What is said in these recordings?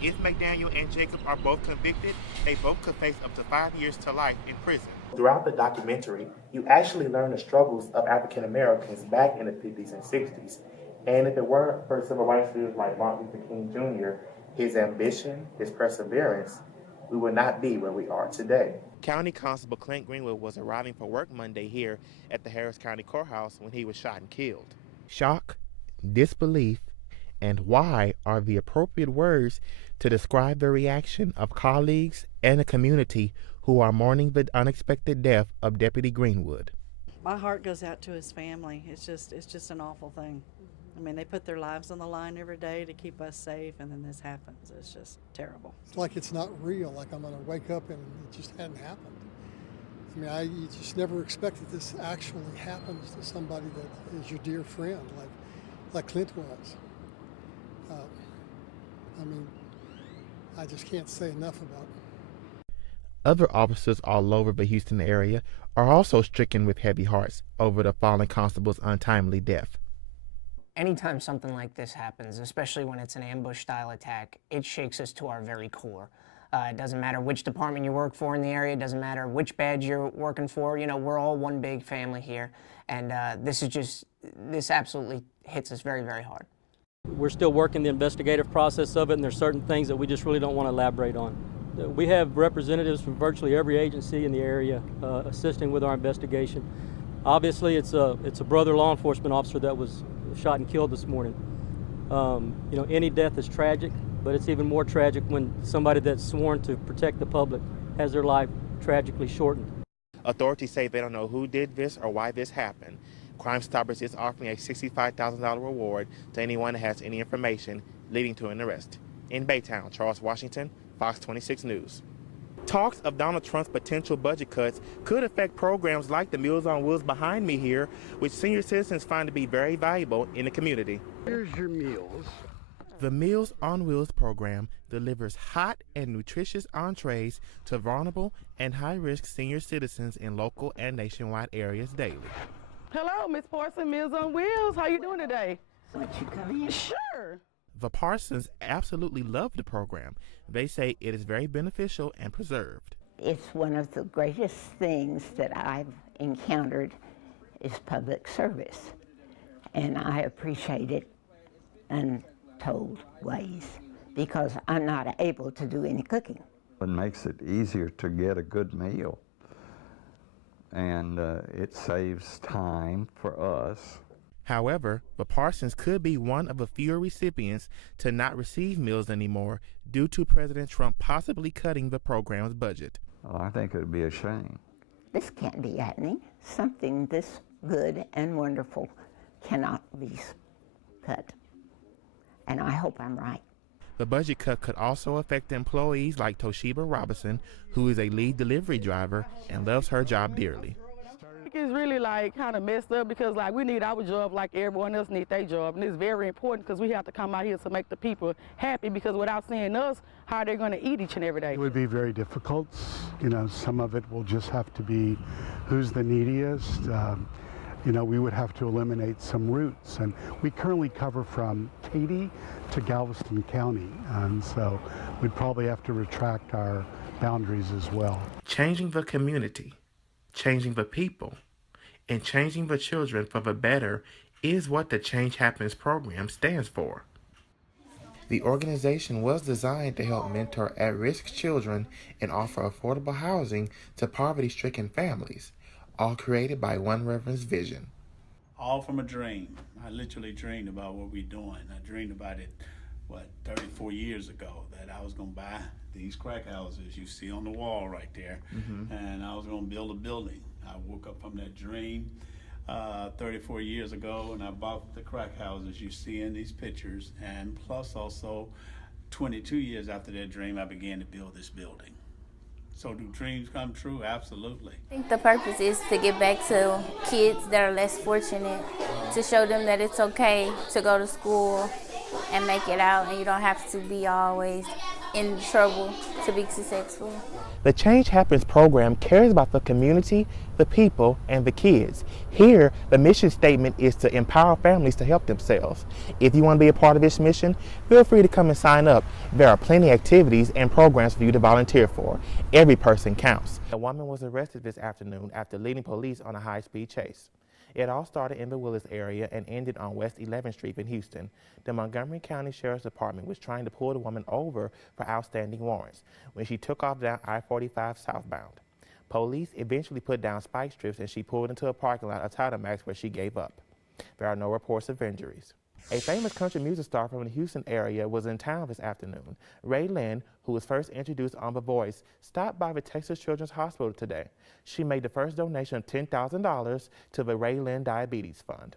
If McDaniel and Jacob are both convicted, they both could face up to 5 years to life in prison. Throughout the documentary, you actually learn the struggles of African Americans back in the 50s and 60s. And if it weren't for civil rights leaders like Martin Luther King Jr., his ambition, his perseverance, we would not be where we are today. County Constable Clint Greenwood was arriving for work Monday here at the Harris County Courthouse when he was shot and killed. Shock, disbelief, and why are the appropriate words to describe the reaction of colleagues and a community who are mourning the unexpected death of Deputy Greenwood. My heart goes out to his family. It's just an awful thing. I mean, they put their lives on the line every day to keep us safe, and then this happens. It's just terrible. It's like it's not real, like I'm going to wake up and it just hadn't happened. I mean, you just never expect that this actually happens to somebody that is your dear friend, like Clint was. I mean, I just can't say enough about it. Other officers all over the Houston area are also stricken with heavy hearts over the fallen constable's untimely death. Anytime something like this happens, especially when it's an ambush-style attack, it shakes us to our very core. It doesn't matter which department you work for in the area, it doesn't matter which badge you're working for, we're all one big family here, and this absolutely hits us very, very hard. We're still working the investigative process of it, and there's certain things that we just really don't want to elaborate on. We have representatives from virtually every agency in the area assisting with our investigation. Obviously, it's a brother law enforcement officer that was shot and killed this morning. Any death is tragic, but it's even more tragic when somebody that's sworn to protect the public has their life tragically shortened. Authorities say they don't know who did this or why this happened. Crime Stoppers is offering a $65,000 reward to anyone that has any information leading to an arrest. In Baytown, Charles Washington, Fox 26 News. Talks of Donald Trump's potential budget cuts could affect programs like the Meals on Wheels behind me here, which senior citizens find to be very valuable in the community. Here's your meals. The Meals on Wheels program delivers hot and nutritious entrees to vulnerable and high-risk senior citizens in local and nationwide areas daily. Hello, Miss Parson, Meals on Wheels. How you doing today? Want you come in? Sure. The Parsons absolutely love the program. They say it is very beneficial and preserved. It's one of the greatest things that I've encountered is public service, and I appreciate it untold ways because I'm not able to do any cooking. It makes it easier to get a good meal, and it saves time for us. However, the Parsons could be one of the fewer recipients to not receive meals anymore due to President Trump possibly cutting the program's budget. Well, I think it would be a shame. This can't be happening. Something this good and wonderful cannot be cut. And I hope I'm right. The budget cut could also affect employees like Toshiba Robinson, who is a lead delivery driver and loves her job dearly. It's really kind of messed up because we need our job like everyone else need their job, and it's very important because we have to come out here to make the people happy, because without seeing us, how are they going to eat each and every day? It would be very difficult. Some of it will just have to be who's the neediest. We would have to eliminate some routes, and we currently cover from Katy to Galveston County, and so we'd probably have to retract our boundaries as well. Changing the community, changing the people, and changing the children for the better is what the Change Happens program stands for. The organization was designed to help mentor at-risk children and offer affordable housing to poverty-stricken families, all created by one Reverend's vision. All from a dream. I literally dreamed about what we're doing. I dreamed about it, 34 years ago, that I was going to buy these crack houses you see on the wall right there, and I was going to build a building. I woke up from that dream 34 years ago, and I bought the crack houses you see in these pictures, and plus also 22 years after that dream, I began to build this building. So do dreams come true? Absolutely. I think the purpose is to get back to kids that are less fortunate, to show them that it's okay to go to school and make it out, and you don't have to be always in trouble to be successful. The Change Happens program cares about the community, the people, and the kids. Here, the mission statement is to empower families to help themselves. If you want to be a part of this mission, feel free to come and sign up. There are plenty of activities and programs for you to volunteer for. Every person counts. A woman was arrested this afternoon after leading police on a high-speed chase. It all started in the Willis area and ended on West 11th Street in Houston. The Montgomery County Sheriff's Department was trying to pull the woman over for outstanding warrants when she took off down I-45 southbound. Police eventually put down spike strips and she pulled into a parking lot of Title Max where she gave up. There are no reports of injuries. A famous country music star from the Houston area was in town this afternoon. Ray Lynn, who was first introduced on The Voice, stopped by the Texas Children's Hospital today. She made the first donation of $10,000 to the Ray Lynn Diabetes Fund.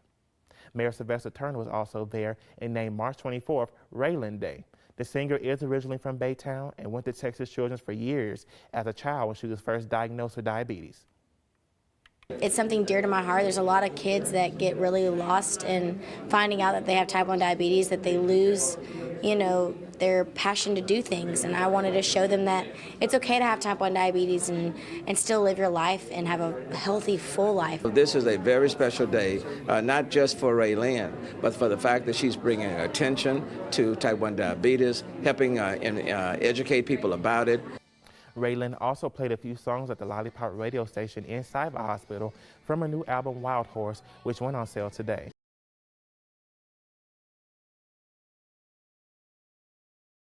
Mayor Sylvester Turner was also there and named March 24th Ray Lynn Day. The singer is originally from Baytown and went to Texas Children's for years as a child when she was first diagnosed with diabetes. It's something dear to my heart. There's a lot of kids that get really lost in finding out that they have type 1 diabetes, that they lose, their passion to do things. And I wanted to show them that it's okay to have type 1 diabetes and still live your life and have a healthy, full life. This is a very special day, not just for Ray Lynn, but for the fact that she's bringing attention to type 1 diabetes, helping educate people about it. Ray Lynn also played a few songs at the Lollipop radio station inside the hospital from her new album Wild Horse, which went on sale today.